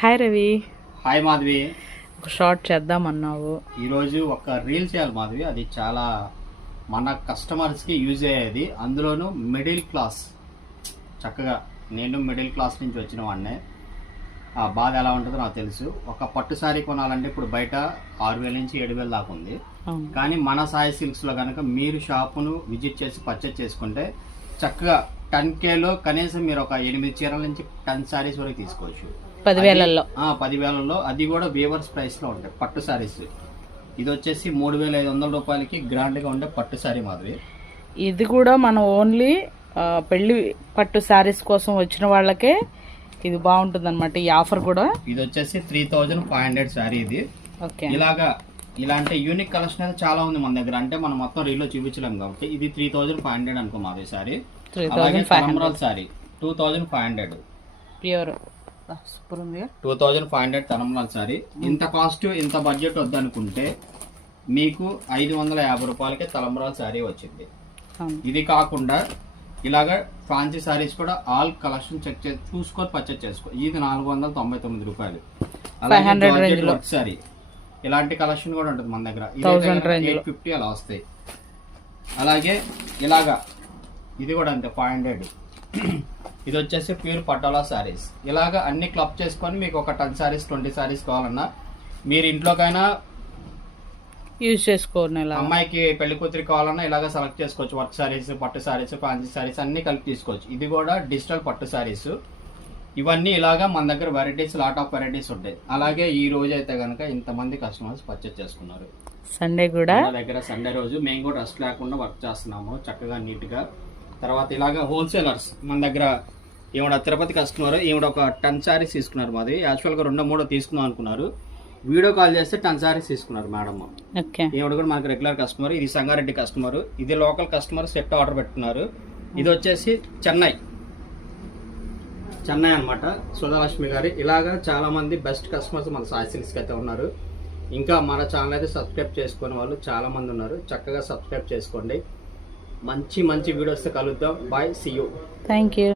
Hi Ravi hi Madhavi ఒక short చేద్దామన్నావు. ఈరోజు ఒక రీల్ చేయాలి మాధవి అది చాలా మన కస్టమర్స్కి యూజ్ అయ్యేది. అందులోనూ మిడిల్ క్లాస్ చక్కగా నేను మిడిల్ క్లాస్ నుంచి వచ్చిన వాడినే. ఆ బాధ ఎలా ఉంటుందో నాకు తెలుసు. ఒక పట్టు శారీ కొనాలంటే ఇప్పుడు బయట ఆరు వేల నుంచి ఏడు వేల దాకా ఉంది. కానీ మన సాయి సిల్క్స్లో కనుక మీరు షాపును విజిట్ చేసి పర్చేస్ చేసుకుంటే చక్కగా టెన్ కేలో కనీసం మీరు ఒక ఎనిమిది చీరల నుంచి టెన్ శారీస్ వరకు తీసుకోవచ్చు. పదివేలల్లో. ఆ, పదివేలలో అది కూడా వేవర్స్ ప్రైస్లో ఉంటాయి పట్టు సారీస్ ఇది వచ్చేసి మూడు వేల ఐదు వందల రూపాయలకి గ్రాండ్గా ఉండే పట్టు సారీ మాధవి ఇది కూడా మనం ఓన్లీ పెళ్ళి పట్టు శారీస్ కోసం వచ్చిన వాళ్ళకే ఇది బాగుంటుంది అనమాట ఈ ఆఫర్ కూడా. ఇది వచ్చేసి three thousand five hundred sari ఇది. ఓకే. ఇలాగా ఇలాంటి యూనిక్ కలెక్షన్ అయితే చాలా ఉంది మన దగ్గర. అంటే మనం మొత్తం రీల్లో చూపించలేం కాబట్టి ఇది త్రీ థౌజండ్ ఫైవ్ హండ్రెడ్ అనుకో మాధవి సారీ త్రీ అలాగే thousand five తలంబ్రాల్ sari two thousand five hundred pure super ఉంది టూ థౌజండ్ ఫైవ్ హండ్రెడ్ తలంబ్రాల్ సారీ. ఇంత కాస్ట్ ఇంత బడ్జెట్ వద్దనుకుంటే మీకు ఐదు వందల యాభై రూపాయలకే తలంబ్రాల్ సారీ వచ్చింది. ఇది కాకుండా ఇలాగ ఫ్యాన్సీ సారీస్ కూడా ఆల్ కలెక్షన్ చెక్ చేసి చూసుకొని పర్చేస్ చేసుకో ఇది నాలుగు వందల తొంభై తొమ్మిది రూపాయలు. 500 range లో. సారీ. ఇలాంటి కలెక్షన్ కూడా ఉంటుంది మన దగ్గర. 1000 range లో. ఎయిట్ ఫిఫ్టీ అలా వస్తాయి. అలాగే ఇలాగా ఇది కూడా అంతే ఫైవ్ హండ్రెడ్. ఇది వచ్చేసి ప్యూర్ పటోలా సారీస్ ఇలాగ అన్ని క్లబ్ చేసుకొని మీకు ఒక టెన్ సారీస్ ట్వంటీ సారీస్ కావాలన్నా మీరు ఇంట్లోకైనా యూజ్ చేసుకోండి అమ్మాయికి పెళ్ళి కూతురి కావాలన్నా ఇలాగ సెలెక్ట్ చేసుకోవచ్చు. వర్క్ సారీస్ పట్టు సారీస్ ఫ్యాన్సీ సారీస్ అన్ని కలిపి తీసుకోవచ్చు. ఇది కూడా డిజిటల్ పట్టు సారీస్ ఇవన్నీ ఇలాగా మన దగ్గర వెరైటీస్ లాట్ ఆఫ్ వెరైటీస్ ఉంటాయి. అలాగే ఈ రోజు అయితే కనుక ఇంతమంది కస్టమర్స్ పర్చేస్ చేసుకున్నారు. సండే కూడా? మన దగ్గర సండే రోజు మేము కూడా రెస్ట్ లేకుండా వర్క్ చేస్తున్నాము చక్కగా నీట్గా. తర్వాత ఇలాగా హోల్సేలర్స్ మన దగ్గర ఈవిడ తిరుపతి కస్టమర్ ఈవిడ ఒక టెన్ సారీస్ తీసుకున్నారు మాది. యాక్చువల్గా రెండో మూడో తీసుకుందాం అనుకున్నారు. వీడియో కాల్ చేస్తే టెన్ సారీస్ తీసుకున్నారు మేడం ఓకే. ఈవిడ కూడా మనకు రెగ్యులర్ కస్టమర్ ఇది సంగారెడ్డి కస్టమర్ ఇది లోకల్ కస్టమర్ సెట్ ఆర్డర్ పెట్టుకున్నారు ఇది వచ్చేసి చెన్నై. చెన్నై అన్నమాట. సుధాలక్ష్మి గారు. ఇలాగా చాలా మంది బెస్ట్ కస్టమర్స్ మన సాయి సిల్క్స్కి అయితే ఉన్నారు. ఇంకా మన ఛానల్ అయితే సబ్స్క్రైబ్ చేసుకునే వాళ్ళు చాలా మంది ఉన్నారు. చక్కగా సబ్స్క్రైబ్ చేసుకోండి. మంచి మంచి వీడియోస్ కలుద్దాం. Bye see you thank you